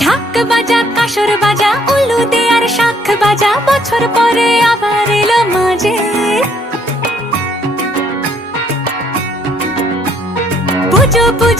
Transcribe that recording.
ঢাক বাজা কাসর বাজা উলু দে আর শাখ বাজা, বছর পরে আবার এলো মাঝে। পুজো পুজো